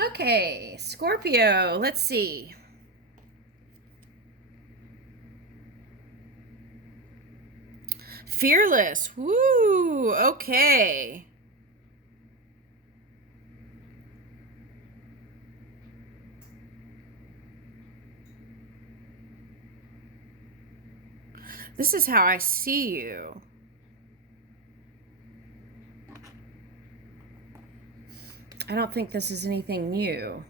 Okay, Scorpio, let's see. Fearless. Woo, okay. This is how I see you. I don't think this is anything new.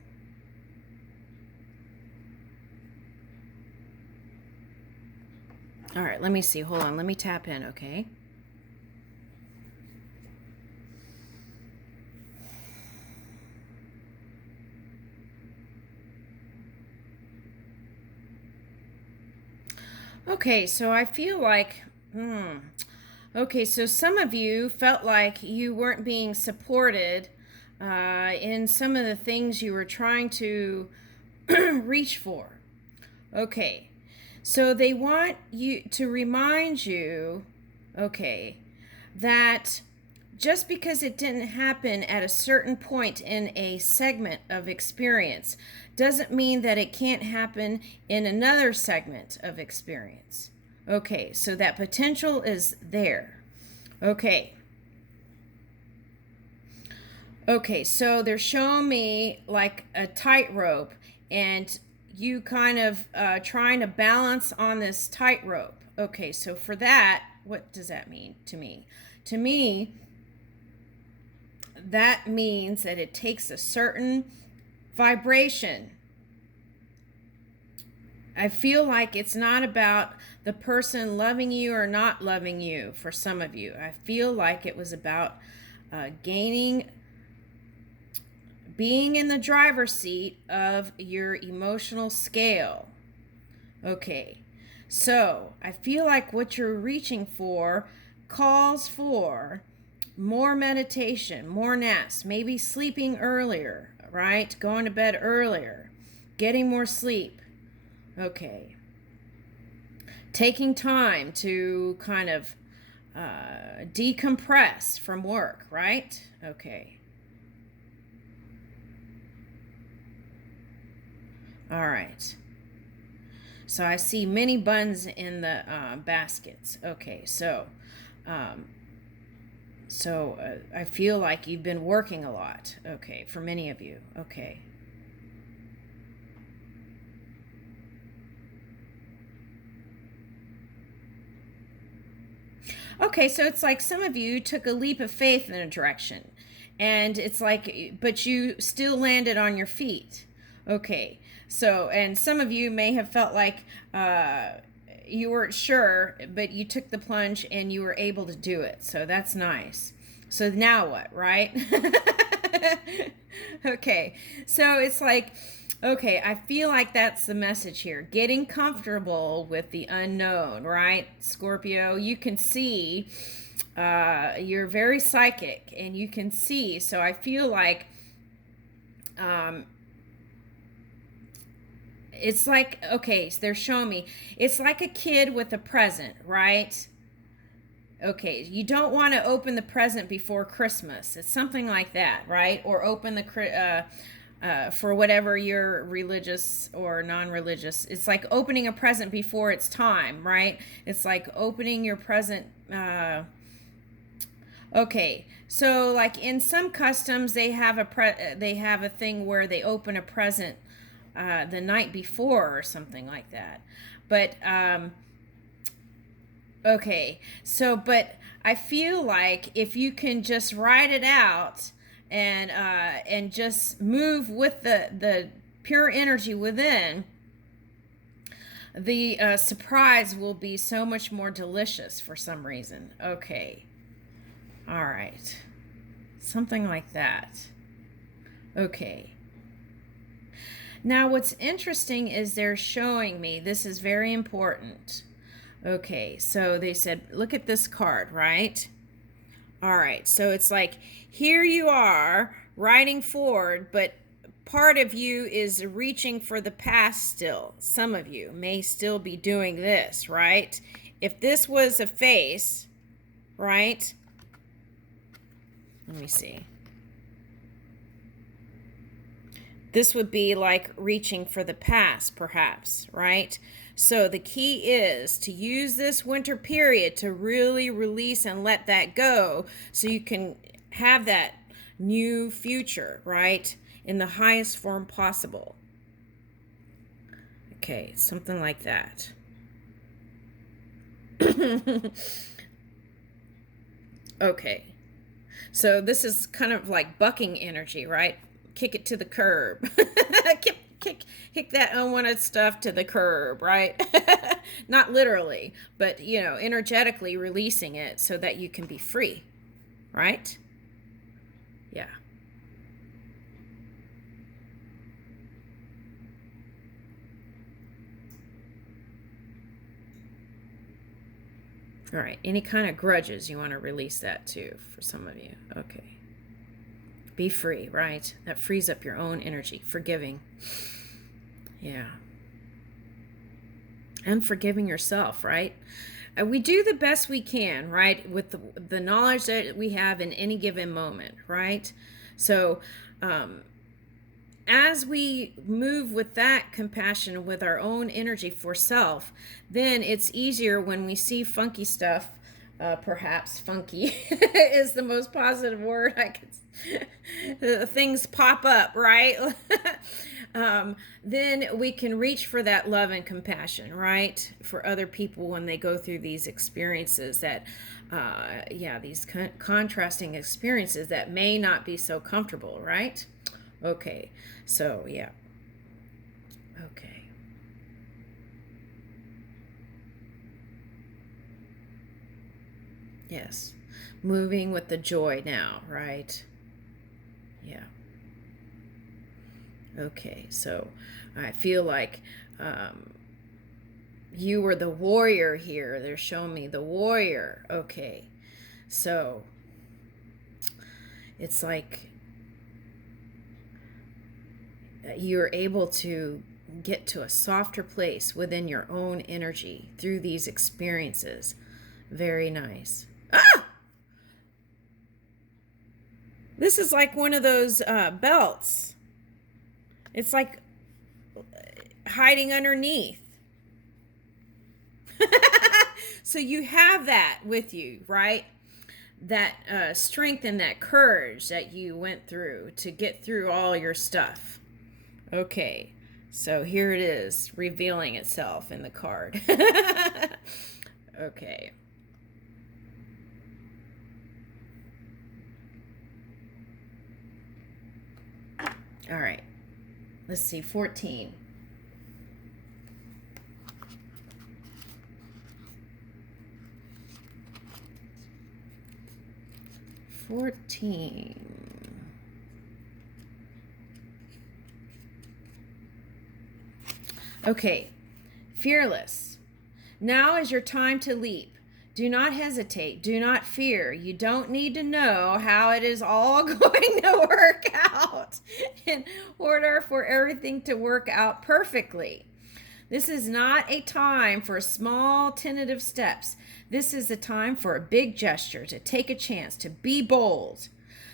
All right, let me see. Hold on. Let me tap in, okay? Okay, so I feel like, okay, so some of you felt like you weren't being supported in some of the things you were trying to reach for. Okay, so they want you to remind you, okay, that just because it didn't happen at a certain point in a segment of experience doesn't mean that it can't happen in another segment of experience. Okay, so that potential is there. Okay. Okay, so they're showing me like a tightrope, and you kind of trying to balance on this tightrope. Okay, so for that, what does that mean to me? To me, that means that it takes a certain vibration. I feel like it's not about the person loving you or not loving you for some of you. I feel like it was about gaining, being in the driver's seat of your emotional scale. Okay, so I feel like what you're reaching for calls for more meditation, more naps, maybe sleeping earlier, right? Going to bed earlier, getting more sleep. Okay. Taking time to kind of decompress from work, right? Okay. All right. So I see many buns in the baskets. Okay, um, I feel like you've been working a lot. Okay, for many of you. Okay. Okay, so it's like some of you took a leap of faith in a direction, and it's like, but you still landed on your feet. Okay, so, and some of you may have felt like you weren't sure, but you took the plunge and you were able to do it. So that's nice. So now what, right? Okay, so it's like, okay, I feel like that's the message here. Getting comfortable with the unknown, right? Scorpio, you can see, you're very psychic and you can see. So I feel like um, it's like, okay, so they're showing me, it's like a kid with a present, right? Okay, you don't want to open the present before Christmas. It's something like that, right? Or open the for whatever you're religious or non-religious. It's like opening a present before it's time, right? It's like opening your present. Okay, so like in some customs, they have a thing where they open a present the night before or something like that. But okay, so but I feel like if you can just write it out and just move with the pure energy within, the surprise will be so much more delicious for some reason. Okay, all right, something like that. Okay. Now, what's interesting is they're showing me this is very important. Okay, so they said, look at this card, right? All right, so it's like here you are riding forward, but part of you is reaching for the past still. Some of you may still be doing this, right? If this was a face, right? Let me see. This would be like reaching for the past, perhaps, right? So the key is to use this winter period to really release and let that go so you can have that new future, right? In the highest form possible. Okay, something like that. Okay. So this is kind of like bucking energy, right? Kick it to the curb. kick that unwanted stuff to the curb, right? Not literally, but energetically releasing it so that you can be free, right? Yeah. All right. Any kind of grudges, you want to release that too for some of you. Okay. Be free, right? That frees up your own energy. Forgiving. Yeah. And forgiving yourself, right? We do the best we can, right? With the knowledge that we have in any given moment, right? So, as we move with that compassion with our own energy for self, then it's easier when we see funky stuff. Perhaps funky is the most positive word I could. Things pop up, right? Then we can reach for that love and compassion, right? For other people when they go through these experiences that, these contrasting experiences that may not be so comfortable, right? Okay, so yeah. Okay. Yes. Moving with the joy now, right? Yeah. Okay, so I feel like you were the warrior here. They're showing me the warrior. Okay, so it's like you're able to get to a softer place within your own energy through these experiences. Very nice. Ah! This is like one of those belts. It's like hiding underneath. So you have that with you, right? That strength and that courage that you went through to get through all your stuff. Okay, so here it is, revealing itself in the card. Okay. All right. Let's see, 14. Okay, fearless. Now is your time to leap. Do not hesitate. Do not fear. You don't need to know how it is all going to work out in order for everything to work out perfectly. This is not a time for small, tentative steps. This is a time for a big gesture, to take a chance, to be bold.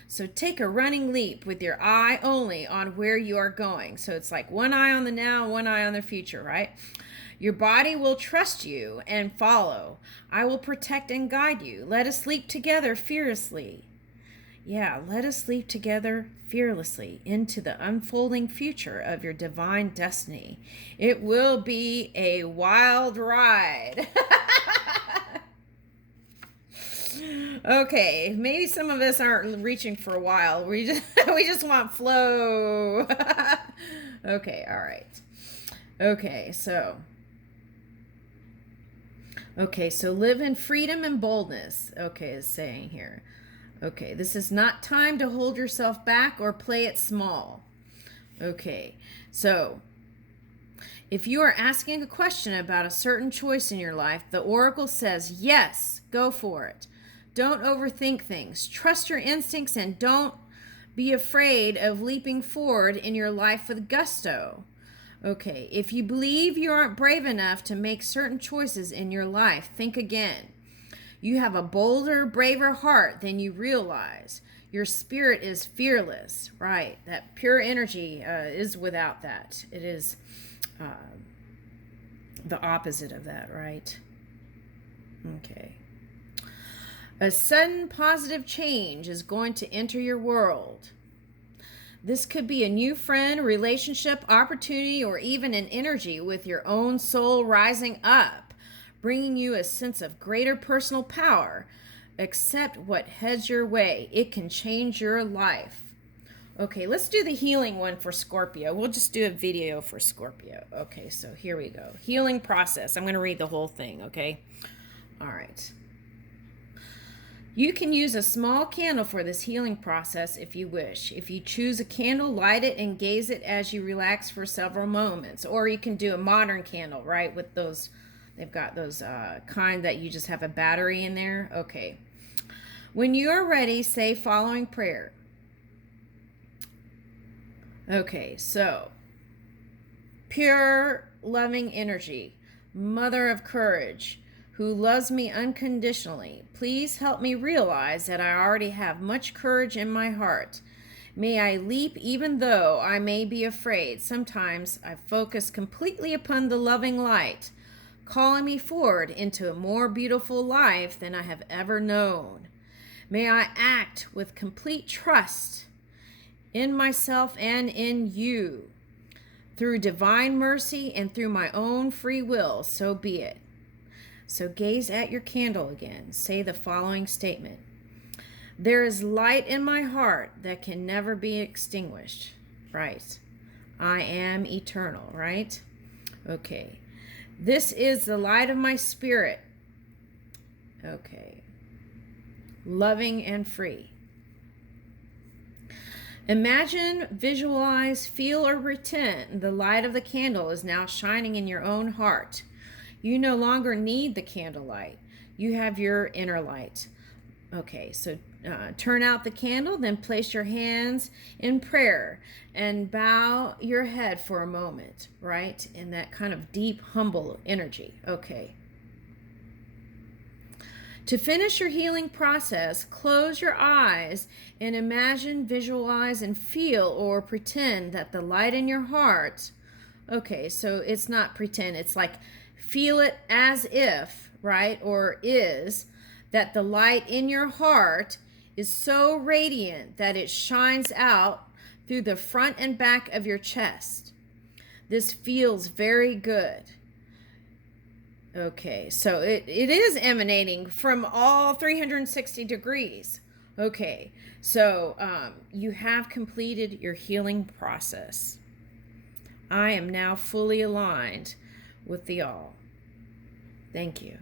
So take a running leap with your eye only on where you are going. So it's like one eye on the now, one eye on the future, right? Your body will trust you and follow. I will protect and guide you. Let us leap together fearlessly. Yeah, let us leap together fearlessly into the unfolding future of your divine destiny. It will be a wild ride. Okay, maybe some of us aren't reaching for a while. We just want flow. Okay, all right. Okay, so live in freedom and boldness. Okay, it's saying here. Okay, this is not time to hold yourself back or play it small. Okay, so if you are asking a question about a certain choice in your life, the oracle says, yes, go for it. Don't overthink things. Trust your instincts and don't be afraid of leaping forward in your life with gusto. Okay, if you believe you aren't brave enough to make certain choices in your life, think again. You have a bolder, braver heart than you realize. Your spirit is fearless, right? That pure energy is without that. It is the opposite of that, right? Okay. A sudden positive change is going to enter your world. This could be a new friend, relationship, opportunity, or even an energy with your own soul rising up, bringing you a sense of greater personal power. Accept what heads your way. It can change your life. Okay, let's do the healing one for Scorpio. We'll just do a video for Scorpio. Okay, so here we go. Healing process. I'm going to read the whole thing, okay? All right. You can use a small candle for this healing process if you wish. If you choose a candle, light it and gaze it as you relax for several moments. Or you can do a modern candle, right? With those, they've got those kind that you just have a battery in there. Okay. When you are ready, say following prayer. Okay, so pure, loving energy, mother of courage, who loves me unconditionally, please help me realize that I already have much courage in my heart. May I leap even though I may be afraid. Sometimes I focus completely upon the loving light, calling me forward into a more beautiful life than I have ever known. May I act with complete trust in myself and in you. Through divine mercy and through my own free will, so be it. So gaze at your candle again. Say the following statement. There is light in my heart that can never be extinguished. Right. I am eternal, right? Okay. This is the light of my spirit. Okay. Loving and free. Imagine, visualize, feel, or pretend the light of the candle is now shining in your own heart. You no longer need the candlelight. You have your inner light. Okay, so turn out the candle, then place your hands in prayer and bow your head for a moment, right? In that kind of deep, humble energy. Okay. To finish your healing process, close your eyes and imagine, visualize, and feel or pretend that the light in your heart, okay, so it's not pretend, it's like feel it as if, right, or is, that the light in your heart is so radiant that it shines out through the front and back of your chest. This feels very good. Okay, so it is emanating from all 360 degrees. Okay, so you have completed your healing process. I am now fully aligned with the all. Thank you.